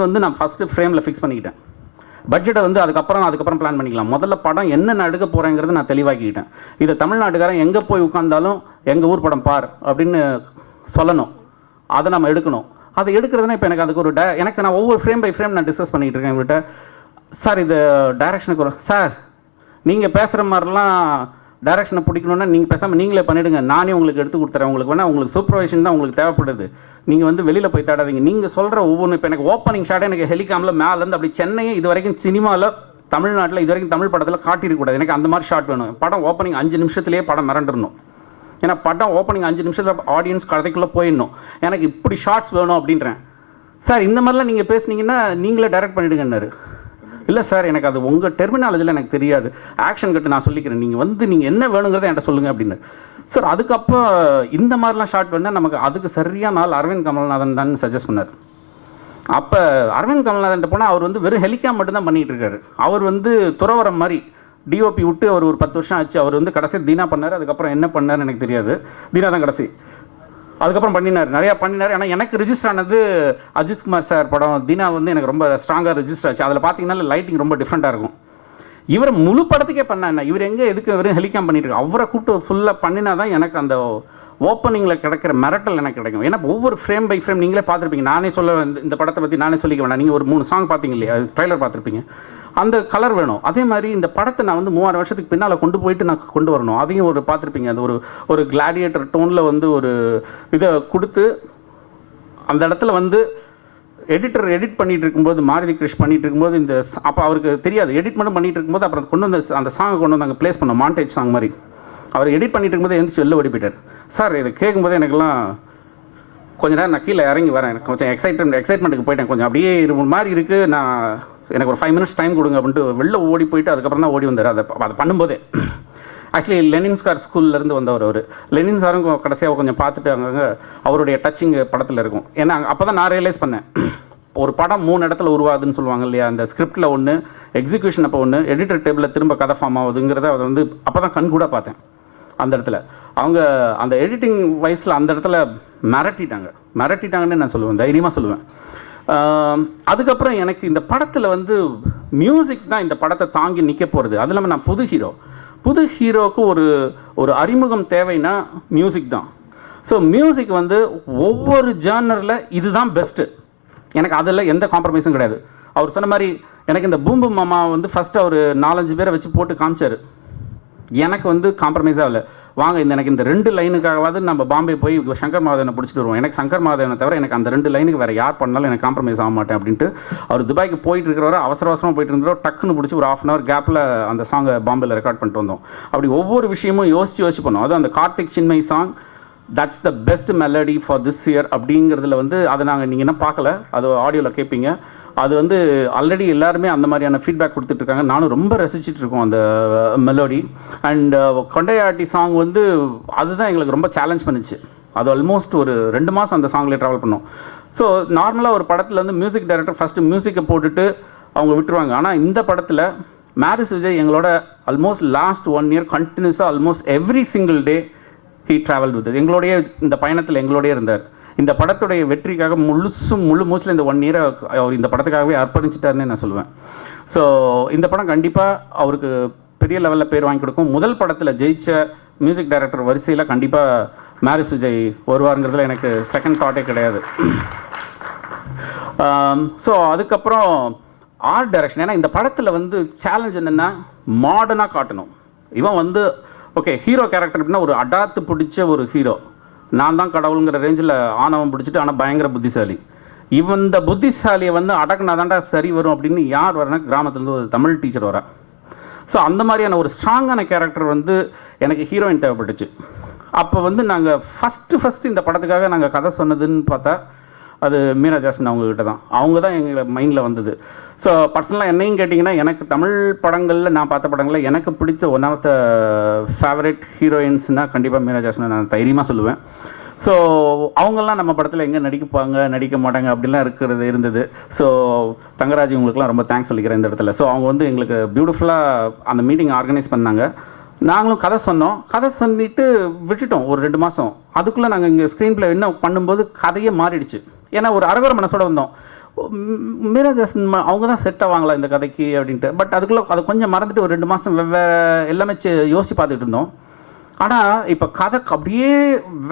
வந்து நான் ஃபஸ்ட்டு ஃப்ரேமில் ஃபிக்ஸ் பண்ணிக்கிட்டேன். பட்ஜெட்டை வந்து அதுக்கப்புறம் பிளான் பண்ணிக்கலாம். முதல்ல படம் என்ன நான் எடுக்க போகிறேங்கிறது நான் தெளிவாக்கிக்கிட்டேன். இதை தமிழ்நாட்டுக்காரன் எங்கே போய் உட்காந்தாலும் எங்கள் ஊர் படம் பார் அப்படின்னு சொல்லணும். அதை நம்ம எடுக்கணும். அதை எடுக்கிறதுனா இப்போ எனக்கு அதுக்கு ஒரு எனக்கு நான் ஒவ்வொரு ஃப்ரேம் பை ஃப்ரேம் நான் டிஸ்கஸ் பண்ணிகிட்டு இருக்கேன் இவர்கிட்ட. சார் இது டைரக்ஷனுக்கு வரும் சார், நீங்கள் பேசுகிற மாதிரிலாம் டைரக்ஷனை பிடிக்கணுன்னா நீங்கள் பேசாமல் நீங்களே பண்ணிவிடுங்க, நானே உங்களுக்கு எடுத்து கொடுத்துறேன். உங்களுக்கு வேணால் உங்களுக்கு சூப்பர்வைஷன் தான் உங்களுக்கு தேவைப்படுது, நீங்கள் வந்து வெளியில் போய் தேடாதீங்க. நீங்கள் சொல்கிற ஒவ்வொன்று இப்போ எனக்கு ஓப்பனிங் ஷாட்டே எனக்கு ஹெலிகாமில் மேலேருந்து அப்படி சென்னையை இது வரைக்கும் சினிமாவில் தமிழ்நாட்டில் இது வரைக்கும் தமிழ் படத்தில் காட்டியிருக்கக்கூடாது. எனக்கு அந்த மாதிரி ஷாட் வேணும். படம் ஓப்பனிங் 5 நிமிஷத்துலேயே படம் மிரண்டுடணும். ஏன்னா படம் ஓப்பனிங் 5 நிமிஷத்தில் ஆடியன்ஸ் கதைக்குள்ளே போயிடணும். எனக்கு இப்படி ஷார்ட்ஸ் வேணும் அப்படின்றேன். சார் இந்த மாதிரிலாம் நீங்கள் பேசுனீங்கன்னா நீங்களே டைரக்ட் பண்ணிவிடுங்கன்னாரு. இல்லை சார், எனக்கு அது உங்கள் டெர்மினாலஜியில் எனக்கு தெரியாது, ஆக்ஷன் கட்டு நான் சொல்லிக்கிறேன், நீங்கள் என்ன வேணுங்கிறத என்கிட்ட சொல்லுங்கள் அப்படின்னு. சார் அதுக்கப்புறம் இந்த மாதிரிலாம் ஷார்ட் வேணால் நமக்கு அதுக்கு சரியான நாள் அரவிந்த் கமல்நாதன் தான் சஜஸ்ட் பண்ணார். அப்போ அரவிந்த் கமல்நாதன் போனால் அவர் வந்து வெறும் ஹெலிகாம் மட்டும்தான் பண்ணிகிட்டு இருக்காரு. அவர் வந்து துறவரம் மாதிரி டிஓபி விட்டு அவர் ஒரு 10 வருஷம் ஆச்சு. அவர் வந்து கடைசி தீனா பண்ணார். அதுக்கப்புறம் என்ன பண்ணார்னு எனக்கு தெரியாது. தீனா தான் கடைசி. அதுக்கப்புறம் நிறையா பண்ணினார். ஆனால் எனக்கு ரிஜிஸ்டர் ஆனது அஜித்குமார் சார் படம் தீனா வந்து எனக்கு ரொம்ப ஸ்ட்ராங்காக ரிஜிஸ்டர் ஆச்சு. அதில் பார்த்தீங்கன்னா லைட்டிங் ரொம்ப டிஃப்ரெண்ட்டாக இருக்கும். இவர் முழு படத்துக்கே பண்ண என்ன, இவர் எதுக்கு வெறும் ஹெலிகாம் பண்ணிட்டு இருக்காரு. அவரை கூப்பிட்டு ஃபுல்லாக பண்ணினா தான் எனக்கு அந்த ஓப்பனிங்கில் கிடைக்கிற மிரட்டல் எனக்கு கிடைக்கும். ஏன்னா ஒவ்வொரு ஃப்ரேம் பை ஃப்ரேம் நீங்களே பார்த்துருப்பீங்க. நானே சொல்ல இந்த படத்தை பற்றி நானே சொல்லிக்க வேணாம். நீங்கள் ஒரு 3 சாங் பார்த்தீங்க இல்லையா, ட்ரைலர் பார்த்துருப்பீங்க. அந்த கலர் வேணும். அதே மாதிரி இந்த படத்தை நான் வந்து 3000 வருஷத்துக்கு பின்னால் கொண்டு வரணும். அதையும் ஒரு பார்த்துருப்பீங்க. அது ஒரு கிளாடியேட்டர் டோனில் வந்து ஒரு இதை கொடுத்து அந்த இடத்துல வந்து எடிட் பண்ணிகிட்டு இருக்கும்போது மாருதி கிருஷ் பண்ணிகிட்டு இருக்கும்போது இந்த அப்போ அவருக்கு தெரியாது, எடிட் மட்டும் பண்ணிகிட்டு இருக்கும்போது அப்புறம் கொண்டு வந்து அந்த சாங்கை கொண்டு வந்து அங்கே ப்ளேஸ் பண்ணோம், மாண்டேஜ் சாங் மாதிரி. அவர் எடிட் பண்ணிகிட்டு இருக்கும்போது எழுந்திரிச்சு வெளில ஓடி போயிட்டார். சார் இதை கேட்கும்போது எனக்குலாம் கொஞ்சம் நேரம் நான் கீழே இறங்கி வரேன், எனக்கு கொஞ்சம் எக்ஸைட்மெண்ட்டுக்கு போயிட்டேன், கொஞ்சம் அப்படியே ஒரு மாதிரி இருக்குது, நான் எனக்கு ஒரு 5 மினிட்ஸ் டைம் கொடுங்க அப்படின்ட்டு வெளில ஓடி போயிட்டு அதுக்கப்புறம் தான் ஓடி வந்தார். அதை பண்ணும்போதே ஆக்சுவலி லெனின் ஸ்கார் ஸ்கூல்லேருந்து வந்தவர் அவர். லெனின் சாரும் கடைசியாக கொஞ்சம் பார்த்துட்டு அங்கங்கே அவருடைய டச்சிங் படத்தில் இருக்கும். ஏன்னா அப்போ தான் நான் ரியலைஸ் பண்ணேன், ஒரு படம் 3 இடத்துல உருவாகுதுன்னு சொல்லுவாங்க இல்லையா. அந்த ஸ்கிரிப்டில் ஒன்று, எக்ஸிக்யூஷன் அப்போ ஒன்று, எடிட்டர் டேபிளில் திரும்ப கதை ஃபார்ம் ஆகுதுங்கிறத அதை வந்து அப்போ தான் கண் கூட பார்த்தேன். அந்த இடத்துல அவங்க அந்த எடிட்டிங் வயசில் அந்த இடத்துல மிரட்டிட்டாங்கன்னு நான் சொல்லுவேன், தைரியமாக சொல்லுவேன். அதுக்கப்புறம் எனக்கு இந்த படத்தில் வந்து மியூசிக் தான் இந்த படத்தை தாங்கி நிற்க போகிறது. அது இல்லாமல் நான் புது ஹீரோவுக்கு ஒரு அறிமுகம் தேவைன்னா மியூசிக் தான். ஸோ மியூசிக் வந்து ஒவ்வொரு ஜானரில் இதுதான் பெஸ்ட்டு. எனக்கு அதில் எந்த காம்ப்ரமைஸும் கிடையாது. அவர் சொன்ன மாதிரி எனக்கு இந்த பூம்பு மாமா வந்து ஃபஸ்ட்டு அவர் 4-5 பேரை வச்சு போட்டு காமிச்சார். எனக்கு வந்து காம்ப்ரமைஸாக இல்லை. வாங்க எனக்கு இந்த 2 லைனுக்காகவாது நம்ம பாம்பே போய் சங்கர் மகாதேவனை பிடிச்சிட்டு வருவோம். எனக்கு சங்கர் மகாதேவனை தவிர எனக்கு அந்த 2 லைனுக்கு வேறு யார் பண்ணாலும் எனக்கு காம்ப்ரமைஸ் ஆக மாட்டேன் அப்படின்ட்டு அவர் துபாய்க்கு போயிட்டு இருக்கிறவரை அவசரமாக போயிட்டு இருந்தவரை டக்குன்னு பிடிச்சி ஒரு 1/2 hour கேப்பில் அந்த சாங்கை பாம்பேயில் ரெக்கார்ட் பண்ணிட்டு வந்தோம். அப்படி ஒவ்வொரு விஷயமும் யோசிச்சு பண்ணோம். அதுவும் அந்த Karthik Chinmay song that's the best melody for this year அப்படிங்கிறதுல வந்து அதை நீங்கள் என்ன பார்க்கல, அது ஆடியோவில் கேட்பீங்க. அது வந்து ஆல்ரெடி எல்லாருமே அந்த மாதிரியான ஃபீட்பேக் கொடுத்துட்ருக்காங்க. நானும் ரொம்ப ரசிச்சுட்டு இருக்கோம் அந்த மெலோடி. அண்ட் கொண்டையாட்டி சாங் வந்து அதுதான் எங்களுக்கு ரொம்ப சேலஞ்ச் பண்ணிச்சு. அது ஆல்மோஸ்ட் ஒரு 2 மாதம் அந்த சாங்லேயே ட்ராவல் பண்ணோம். ஸோ நார்மலாக ஒரு படத்தில் வந்து மியூசிக் டைரக்டர் ஃபஸ்ட்டு மியூசிக்கை போட்டுட்டு அவங்க விட்டுருவாங்க. ஆனால் இந்த படத்தில் மாரிஸ் விஜய் எங்களோட ஆல்மோஸ்ட் லாஸ்ட் 1 year கண்டினியூஸாக almost every single day he travel with எங்களோடைய இந்த பயணத்தில் எங்களோடய இருந்தார். இந்த படத்துடைய வெற்றிக்காக முழு மூச்சில் இந்த 1 year அவர் இந்த படத்துக்காகவே அர்ப்பணிச்சிட்டாருன்னு நான் சொல்லுவேன். ஸோ இந்த படம் கண்டிப்பாக அவருக்கு பெரிய லெவலில் பேர் வாங்கி கொடுக்கும். முதல் படத்தில் ஜெயிச்ச மியூசிக் டைரக்டர் வரிசையில் கண்டிப்பாக மாரிஸ் விஜய் வருவாருங்கிறதுல எனக்கு செகண்ட் தாட்டே கிடையாது. ஸோ அதுக்கப்புறம் ஆர்ட் டைரக்ஷன். ஏன்னா இந்த படத்தில் வந்து சேலஞ்ச் என்னென்னா மாடர்னாக காட்டணும். இவன் வந்து ஓகே ஹீரோ கேரக்டர் அப்படின்னா ஒரு அடாத்து பிடிச்ச ஒரு ஹீரோ, நான் தான் கடவுளுங்கிற ரேஞ்சில் ஆணவம் பிடிச்சிட்டு ஆனால் பயங்கர புத்திசாலி. இந்த புத்திசாலியை வந்து அடக்குனா தாண்டா சரி வரும் அப்படின்னு யார் வரனா கிராமத்துலேருந்து ஒரு தமிழ் டீச்சர் வரா. ஸோ அந்த மாதிரியான ஒரு ஸ்ட்ராங்கான கேரக்டர் வந்து எனக்கு ஹீரோயின் தேவைப்பட்டுச்சு. அப்போ வந்து நாங்கள் ஃபஸ்ட்டு இந்த படத்துக்காக நாங்கள் கதை சொன்னதுன்னு பார்த்தா அது மீரா ஜாஸ்மின் அவங்கக்கிட்ட தான். அவங்க தான் எங்கள் மைண்டில் வந்தது. ஸோ பர்சனலாக என்னையும் கேட்டிங்கன்னா எனக்கு தமிழ் படங்களில் நான் பார்த்த படங்களில் எனக்கு பிடித்த ஒன் ஆஃப் த ஃபேவரட் ஹீரோயின்ஸ்னால் கண்டிப்பாக மீரா ஜாஸ்மின் நான் தைரியமாக சொல்லுவேன். ஸோ அவங்கெல்லாம் நம்ம படத்தில் எங்கே நடிக்க மாட்டாங்க அப்படிலாம் இருந்தது. ஸோ தங்கராஜ் உங்களுக்குலாம் ரொம்ப தேங்க்ஸ் சொல்லிக்கிறேன் இந்த இடத்துல. ஸோ அவங்க வந்து எங்களுக்கு பியூட்டிஃபுல்லாக அந்த மீட்டிங் ஆர்கனைஸ் பண்ணாங்க. நாங்களும் கதை சொன்னோம். கதை சொல்லிட்டு விட்டுட்டோம் ஒரு 2 மாதம். அதுக்குள்ளே நாங்கள் இங்கே ஸ்க்ரீன் பிளே என்ன பண்ணும்போது கதையே மாறிடுச்சு. ஏன்னா ஒரு அரகர மனசோட வந்தோம். மீரா ஜாஸ்மின் அவங்க தான் செட் ஆவாங்களா இந்த கதைக்கு அப்படின்ட்டு. பட் அதுக்குள்ளே அதை கொஞ்சம் மறந்துட்டு ஒரு 2 மாதம் வெவ்வேறு எல்லாமே யோசித்து பார்த்துட்டு இருந்தோம். ஆனால் இப்போ கதை அப்படியே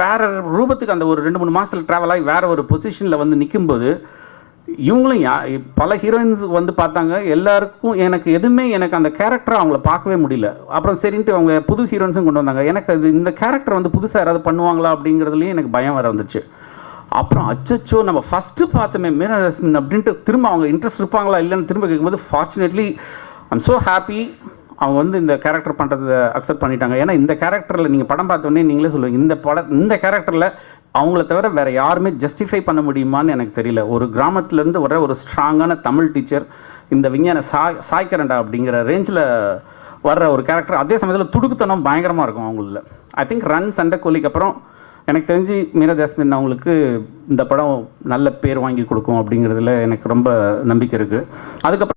வேறு ரூபத்துக்கு அந்த ஒரு 2-3 மாதத்தில் ட்ராவல் ஆகி வேறு ஒரு பொசிஷனில் வந்து நிற்கும்போது இவங்களும் பல ஹீரோயின்ஸுக்கு வந்து பார்த்தாங்க. எல்லாருக்கும் எனக்கு அந்த கேரக்டரை அவங்கள பார்க்கவே முடியல. அப்புறம் சரின்ட்டு அவங்க புது ஹீரோயின்ஸும் கொண்டு வந்தாங்க. எனக்கு அது இந்த கேரக்டர் வந்து புதுசாக யாராவது பண்ணுவாங்களா அப்படிங்கிறதுலையும் எனக்கு பயம் வர வந்துச்சு. அப்புறம் அச்சோ நம்ம ஃபஸ்ட்டு பார்த்தோமே மீரா ஜாஸ்மின் அப்படின்ட்டு திரும்ப அவங்க இன்ட்ரெஸ்ட் இருப்பாங்களா இல்லைன்னு திரும்ப கேட்கும்போது ஃபார்ச்சுனேட்லி ஐம் ஸோ ஹாப்பி அவங்க வந்து இந்த கேரக்டர் பண்ணுறதை அக்செப்ட் பண்ணிட்டாங்க. ஏன்னா இந்த கேரக்டரில் நீங்கள் படம் பார்த்தோன்னே நீங்களே சொல்லுவீங்க, இந்த கேரக்டரில் அவங்கள தவிர வேறு யாருமே ஜஸ்டிஃபை பண்ண முடியுமான்னு எனக்கு தெரியல. ஒரு கிராமத்துலேருந்து வர ஒரு ஸ்ட்ராங்கான தமிழ் டீச்சர், இந்த விஞ்ஞான சாய்க்கரண்டா அப்படிங்கிற ரேஞ்சில் வர்ற ஒரு கேரக்டர், அதே சமயத்தில் துடுக்குத்தனம் பயங்கரமாக இருக்கும் அவங்களில். ஐ திங்க் ரன் சண்டைக்கோழிக்கு அப்புறம் எனக்கு தெரிஞ்சு மீரா ஜாஸ்மின் அவங்களுக்கு இந்த படம் நல்ல பேர் வாங்கி கொடுக்கும் அப்படிங்கிறதுல எனக்கு ரொம்ப நம்பிக்கை இருக்குது. அதுக்கப்புறம்